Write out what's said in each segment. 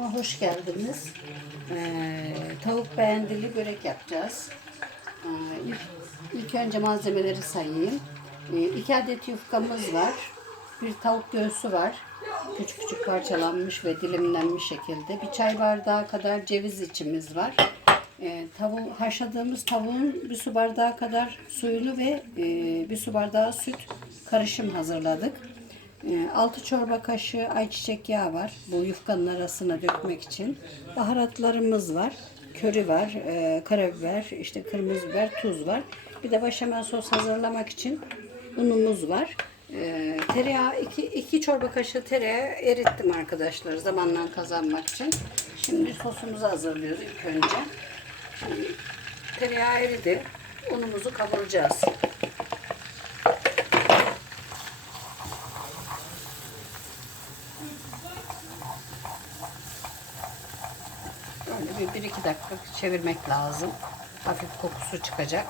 Hoş geldiniz. Ee, tavuk beğendili börek yapacağız. Ee, ilk, ilk önce malzemeleri sayayım. Ee, iki adet yufkamız var. Bir tavuk göğsü var. Küçük küçük parçalanmış ve dilimlenmiş şekilde. Bir çay bardağı kadar ceviz içimiz var. Ee, tavuğu, haşladığımız tavuğun bir su bardağı kadar suyunu ve e, bir su bardağı süt karışım hazırladık. 6 çorba kaşığı ayçiçek yağı var. Bu yufkanın arasına dökmek için. Baharatlarımız var. Köri var, e, karabiber, işte kırmızı biber, tuz var. Bir de başamel sos hazırlamak için unumuz var. E, tereyağı, 2 iki çorba kaşığı tereyağı erittim arkadaşlar zamanla kazanmak için. Şimdi sosumuzu hazırlıyoruz ilk önce. Şimdi tereyağı eridi. Unumuzu kavuracağız. Böyle dakika çevirmek lazım. Hafif kokusu çıkacak.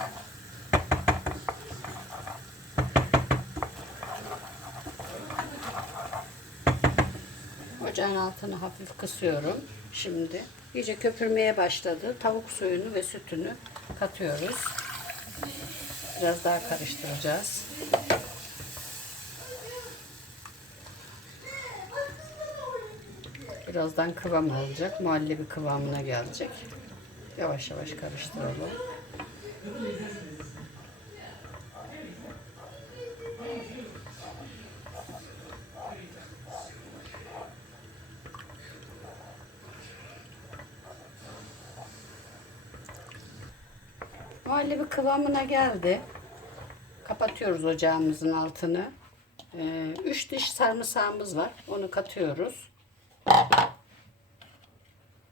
Ocağın altını hafif kısıyorum. Şimdi iyice köpürmeye başladı. Tavuk suyunu ve sütünü katıyoruz. Biraz daha karıştıracağız. Birazdan kıvam alacak. Muhallebi kıvamına gelecek. Yavaş yavaş karıştıralım. Muhallebi kıvamına geldi. Kapatıyoruz ocağımızın altını. 3 diş sarımsağımız var. Onu katıyoruz.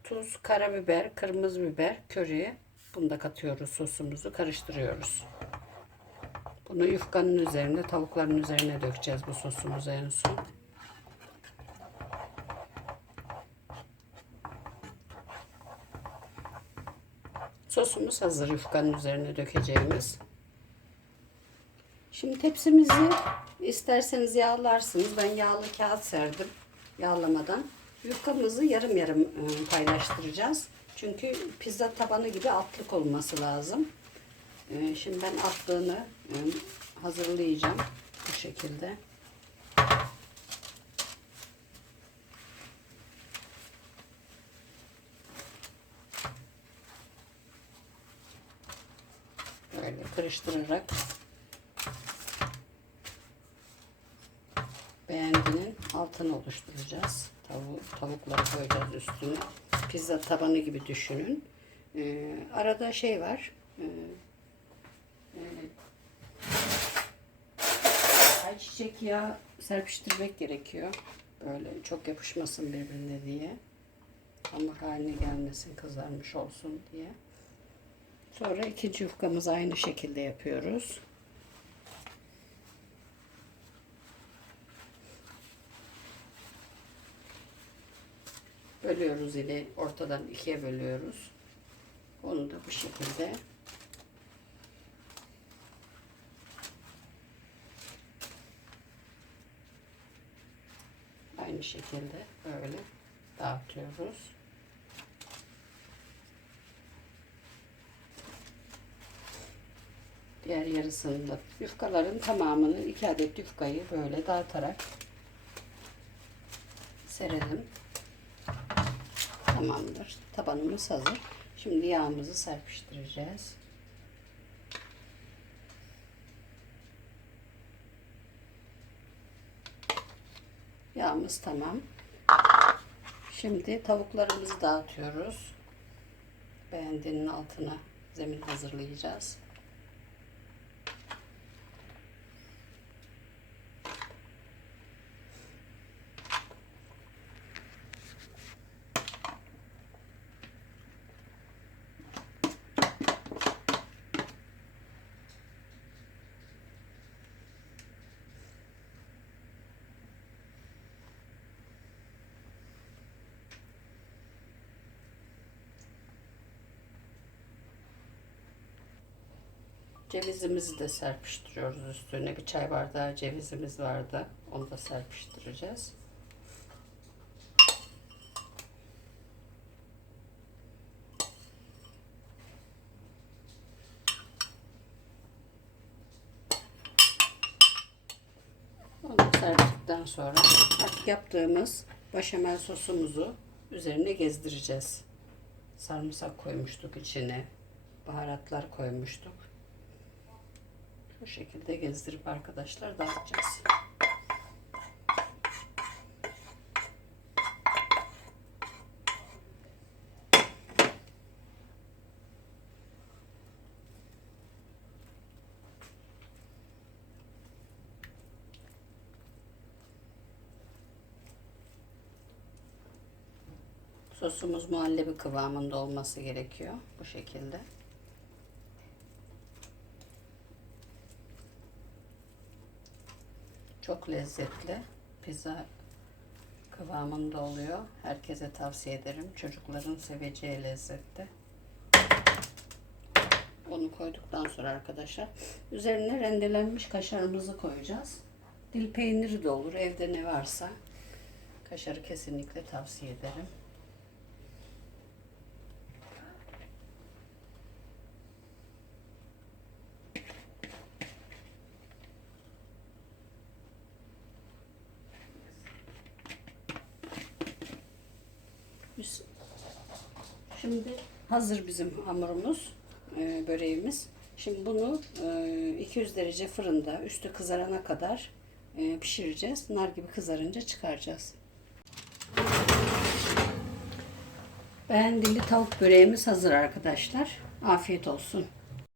Tuz, karabiber, kırmızı biber, köri. Bunu da katıyoruz sosumuzu. Karıştırıyoruz. Bunu yufkanın üzerine, tavukların üzerine dökeceğiz bu sosumuzu en son. Sosumuz hazır yufkanın üzerine dökeceğimiz. Şimdi tepsimizi isterseniz yağlarsınız. Ben yağlı kağıt serdim yağlamadan. Yufkamızı yarım yarım e, paylaştıracağız. Çünkü pizza tabanı gibi altlık olması lazım. E, Şimdi ben altlığını e, hazırlayacağım bu şekilde. Böyle karıştırarak beğendinin altını oluşturacağız. Tavu, tavukları koyacağız üstüne. Pizza tabanı gibi düşünün. Ee, arada şey var. Ee, e, ayçiçek yağı serpiştirmek gerekiyor. Böyle çok yapışmasın birbirine diye. Hamur haline gelmesin, kızarmış olsun diye. Sonra ikinci yufkamızı aynı şekilde yapıyoruz. Bölüyoruz yine ortadan ikiye bölüyoruz. Onu da bu şekilde aynı şekilde böyle dağıtıyoruz. Diğer yarısını da yufkaların tamamını iki adet yufkayı böyle dağıtarak serelim. Tamamdır. Tabanımız hazır. Şimdi yağımızı serpiştireceğiz. Yağımız tamam. Şimdi tavuklarımızı dağıtıyoruz. Beğendiğinin altına zemin hazırlayacağız. Cevizimizi de serpiştiriyoruz üstüne. Bir çay bardağı cevizimiz vardı. Onu da serpiştireceğiz. Onu serptikten sonra artık yaptığımız başamel sosumuzu üzerine gezdireceğiz. Sarımsak koymuştuk içine. Baharatlar koymuştuk. Bu şekilde gezdirip arkadaşlar dağıtacağız. Sosumuz muhallebi kıvamında olması gerekiyor. Bu şekilde. Çok lezzetli. Pizza kıvamında oluyor. Herkese tavsiye ederim. Çocukların seveceği lezzette. Onu koyduktan sonra arkadaşlar üzerine rendelenmiş kaşarımızı koyacağız. Dil peyniri de olur. Evde ne varsa. Kaşarı kesinlikle tavsiye ederim. Biz- Şimdi hazır bizim hamurumuz, e, böreğimiz. Şimdi bunu e, 200 derece fırında üstü kızarana kadar e, pişireceğiz. Nar gibi kızarınca çıkaracağız. Beğendili tavuk böreğimiz hazır arkadaşlar. Afiyet olsun.